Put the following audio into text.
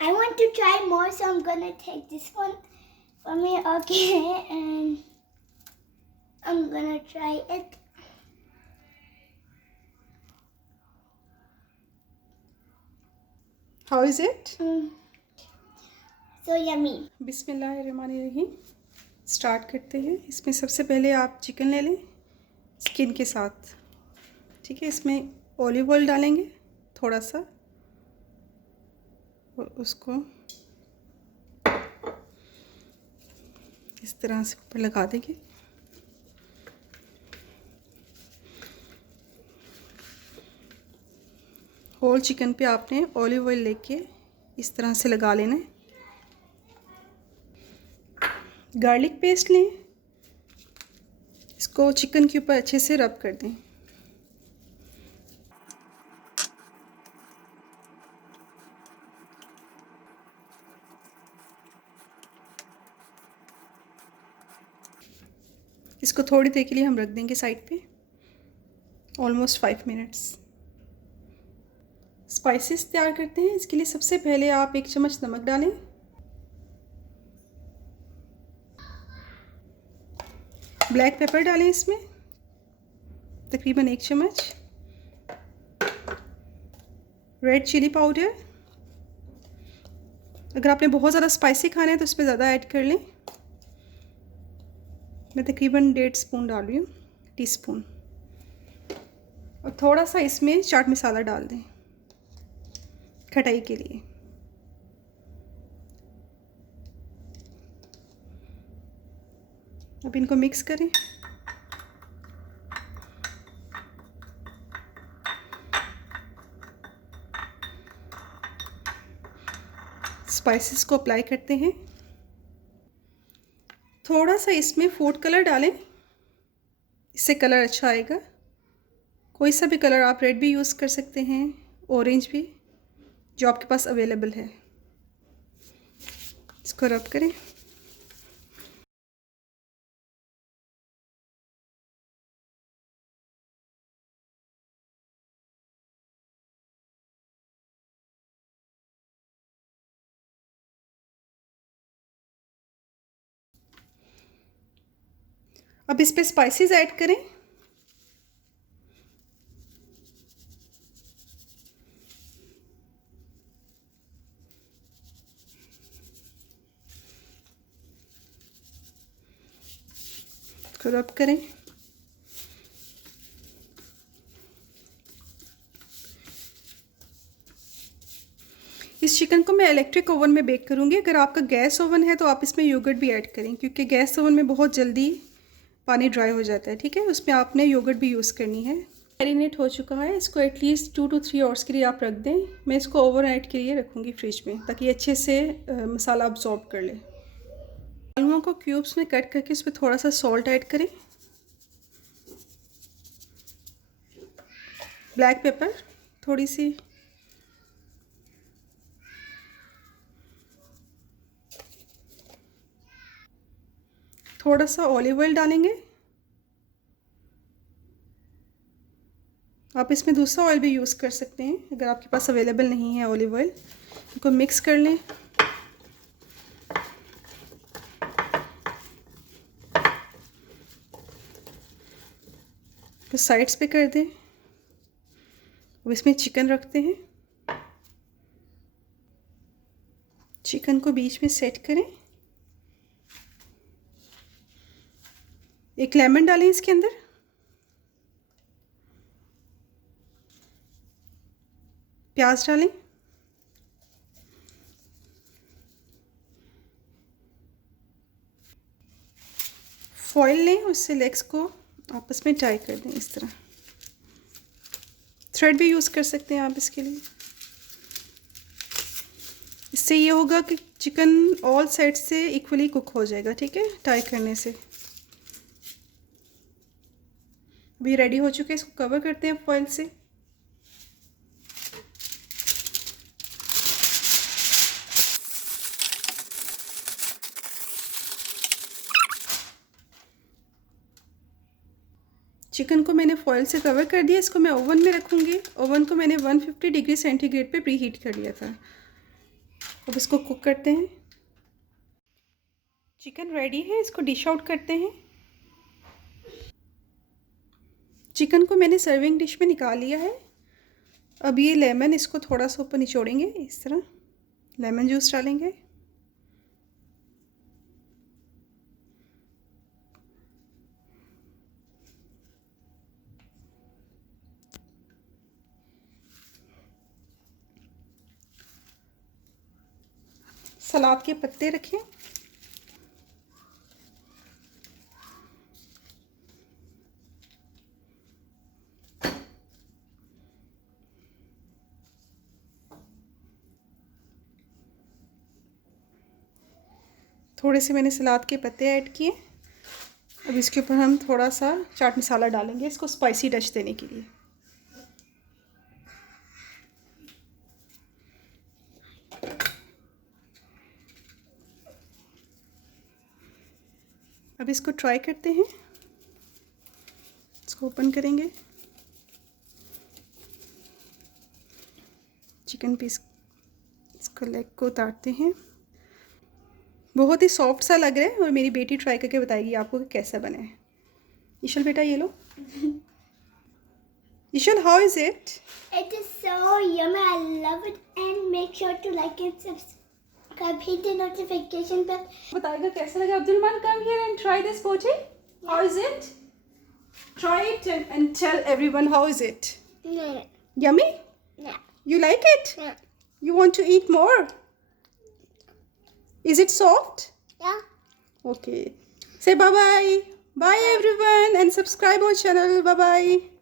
I want to try more, so I'm gonna take this one for me. Okay, and I'm gonna try it. How is it? So yummy. बिस्मिल्लाहिर्रहमानिर्रहीम। Start करते हैं। इसमें सबसे पहले आप chicken ले लें स्किन के साथ, ठीक है। इसमें ऑलिव ऑयल डालेंगे थोड़ा सा, और उसको इस तरह से ऊपर लगा देंगे। होल चिकन पे आपने ऑलिव ऑयल लेके इस तरह से लगा लेना है। गार्लिक पेस्ट लें, इसको चिकन के ऊपर अच्छे से रब कर दें। इसको थोड़ी देर के लिए हम रख देंगे साइड पे, ऑलमोस्ट 5 मिनट्स। स्पाइसेस तैयार करते हैं। इसके लिए सबसे पहले आप 1 चम्मच नमक डालें, ब्लैक पेपर डालें इसमें तकरीबन 1 चम्मच, रेड चिली पाउडर, अगर आपने बहुत ज़्यादा स्पाइसी खाना है तो इसमें ज़्यादा ऐड कर लें। मैं तकरीबन 1.5 स्पून डाल रही हूँ, टीस्पून। और थोड़ा सा इसमें चाट मसाला डाल दें खटाई के लिए। अब इनको मिक्स करें। स्पाइसेस को अप्लाई करते हैं। थोड़ा सा इसमें फूड कलर डालें, इससे कलर अच्छा आएगा। कोई सा भी कलर, आप रेड भी यूज़ कर सकते हैं, ऑरेंज भी, जो आपके पास अवेलेबल है। इसको रब करें। अब इस पे स्पाइसेस ऐड करें। इसको रब करें। इस चिकन को मैं इलेक्ट्रिक ओवन में बेक करूँगी। अगर आपका गैस ओवन है तो आप इसमें योगर्ट भी ऐड करें, क्योंकि गैस ओवन में बहुत जल्दी पानी ड्राई हो जाता है, ठीक है। उसमें आपने योगर्ट भी यूज़ करनी है। मैरिनेट हो चुका है, इसको एटलीस्ट 2 to 3 आवर्स के लिए आप रख दें। मैं इसको ओवरनाइट के लिए रखूँगी फ्रिज में, ताकि अच्छे से मसाला अब्जॉर्ब कर ले। आलूओं को क्यूब्स में कट करके उसमें थोड़ा सा सॉल्ट ऐड करें, ब्लैक पेपर थोड़ी सी, थोड़ा सा ऑलिव ऑयल डालेंगे। आप इसमें दूसरा ऑयल भी यूज़ कर सकते हैं अगर आपके पास अवेलेबल नहीं है ऑलिव ऑयल। इनको मिक्स कर लें। तो साइड्स पे कर दें। अब इसमें चिकन रखते हैं। चिकन को बीच में सेट करें। एक लेमन डालें इसके अंदर, प्याज डालें, फॉइल लें, उससे लेग्स को आपस में टाई कर दें इस तरह। थ्रेड भी यूज़ कर सकते हैं आप इसके लिए। इससे ये होगा कि चिकन ऑल साइड से इक्वली कुक हो जाएगा, ठीक है, टाई करने से। अभी रेडी हो चुके हैं, इसको कवर करते हैं फॉइल से। चिकन को मैंने फॉइल से कवर कर दिया। इसको मैं ओवन में रखूँगी। ओवन को मैंने 150 डिग्री सेंटीग्रेड पे प्री हीट कर लिया था। अब इसको कुक करते हैं। चिकन रेडी है, इसको डिश आउट करते हैं। चिकन को मैंने सर्विंग डिश में निकाल लिया है। अब ये लेमन, इसको थोड़ा सा ऊपर निचोड़ेंगे, इस तरह लेमन जूस डालेंगे। सलाद के पत्ते रखें। थोड़े से मैंने सलाद के पत्ते ऐड किए। अब इसके ऊपर हम थोड़ा सा चाट मसाला डालेंगे, इसको स्पाइसी टच देने के लिए। अब इसको ट्राई करते हैं। इसको ओपन करेंगे, चिकन पीस, इसको लेग को उतारते हैं। बहुत ही सॉफ्ट सा लग रहा है और मेरी बेटी ट्राई करके बताएगी आपको कि कैसा बना है। ईशल बेटा ये लो। Ishal, how is it? It is so yummy. I love it. And make sure to like and subscribe. Hit the notification bell. बताएगा कैसा लगा। अब्दुलमान, come here and try this pochi. How is it? Try it and tell everyone how is it. No. Yummy? No. You like it? No. You want to eat more? Is it soft? Yeah. Okay. Say bye bye. Bye everyone and subscribe our channel. Bye bye.